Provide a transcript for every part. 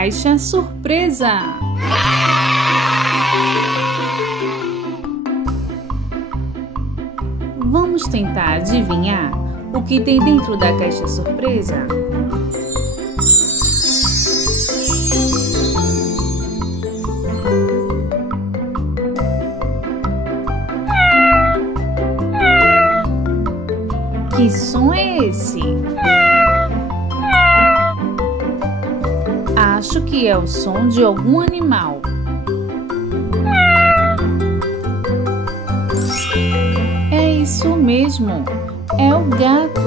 Caixa surpresa! Vamos tentar adivinhar o que tem dentro da caixa surpresa? Que som é esse? Acho que é o som de algum animal. É isso mesmo, é o gato.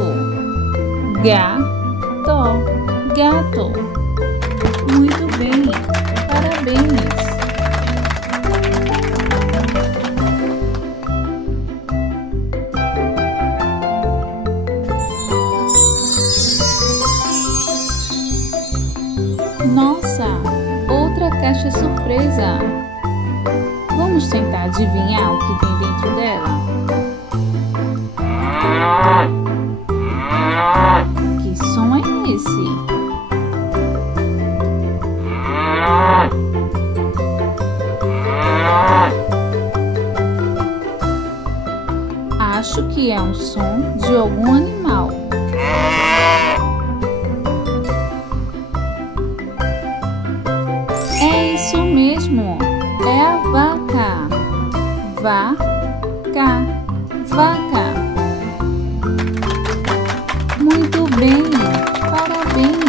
Gato. Muito bem, parabéns. Nossa, outra caixa surpresa. Vamos tentar adivinhar o que tem dentro dela? Que som é esse? Acho que é um som de algum animal. É isso mesmo, é a vaca. Vaca. Muito bem, parabéns.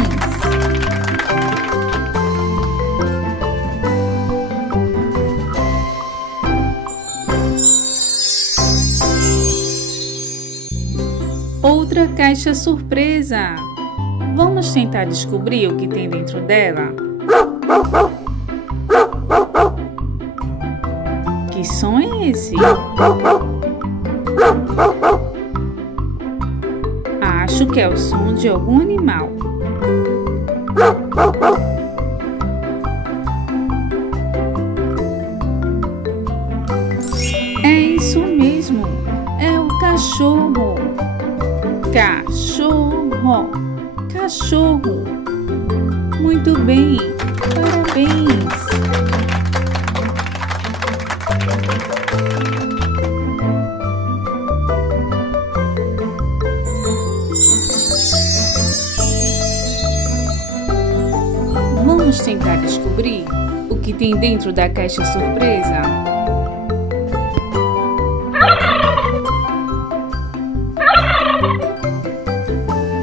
Outra caixa surpresa. Vamos tentar descobrir o que tem dentro dela? Que som é esse? Acho que é o som de algum animal. É isso mesmo, é o cachorro. Cachorro. Muito bem, parabéns. Vamos tentar descobrir o que tem dentro da caixa surpresa?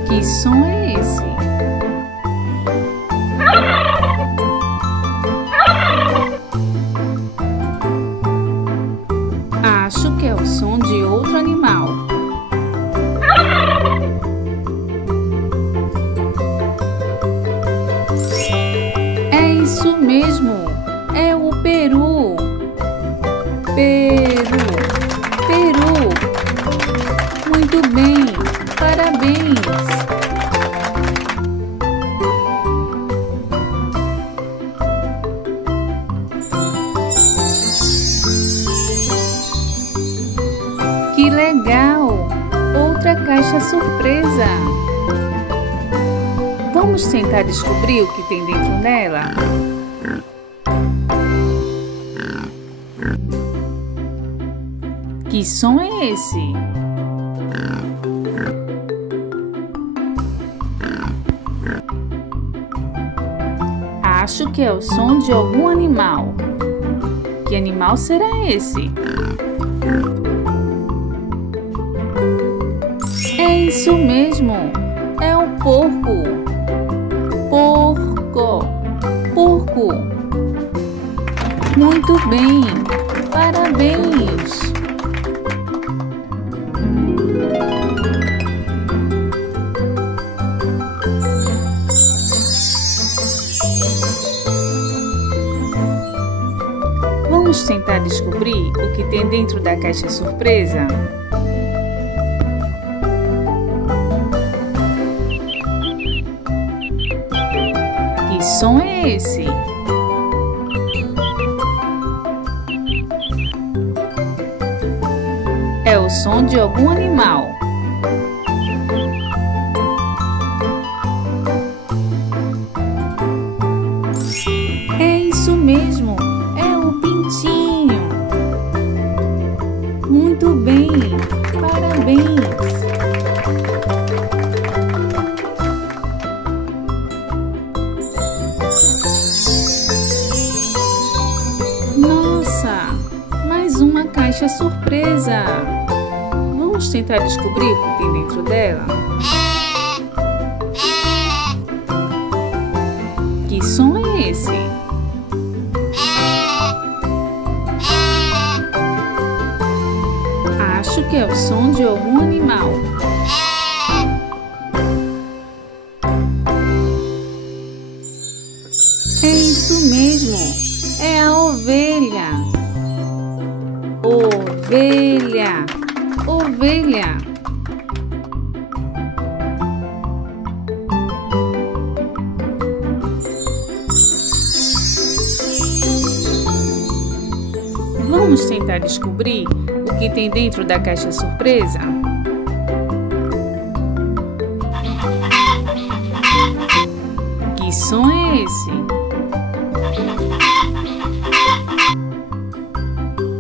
Que som é esse? Acho que é o som de outro animal. É isso mesmo, é o peru. Peru. Muito bem, parabéns. Que legal! Outra caixa surpresa! Vamos tentar descobrir o que tem dentro dela? Que som é esse? Acho que é o som de algum animal. Que animal será esse? É isso mesmo, é o porco. Porco. Muito bem, parabéns. Vamos tentar descobrir o que tem dentro da caixa surpresa? Que som é esse? É o som de algum animal. bem! Parabéns! Nossa! Mais uma caixa surpresa! Vamos tentar descobrir o que tem dentro dela? Que som é esse? Acho que é o som de algum animal. É isso mesmo! É a ovelha! Ovelha! Ovelha! Vamos tentar descobrir o que tem dentro da caixa surpresa? Que som é esse?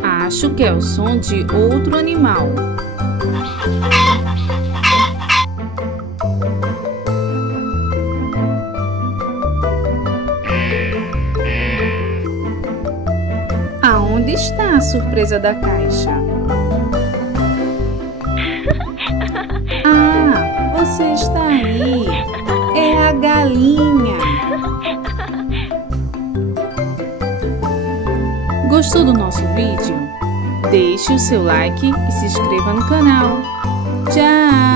Acho que é o som de outro animal. Aonde está a surpresa da caixa? Ah, você está aí! É a galinha! Gostou do nosso vídeo? Deixe o seu like e se inscreva no canal. Tchau!